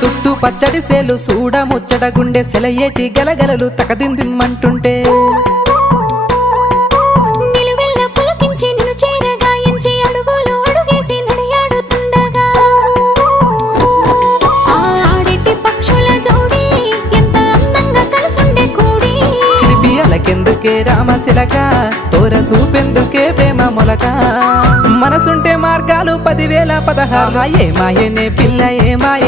సుట్టు పచ్చడి సేలు సూడ ముచ్చట గుండె సెలయేటి గలగలలు తకదిందిమ్మంటుంటే ఎందుకే రామశిలక తోర చూపెందుకే ప్రేమ మొలక మనసుంటే మార్గాలు పదివేల పదహారు ఏ మాయనే పిల్ల ఏ మాయ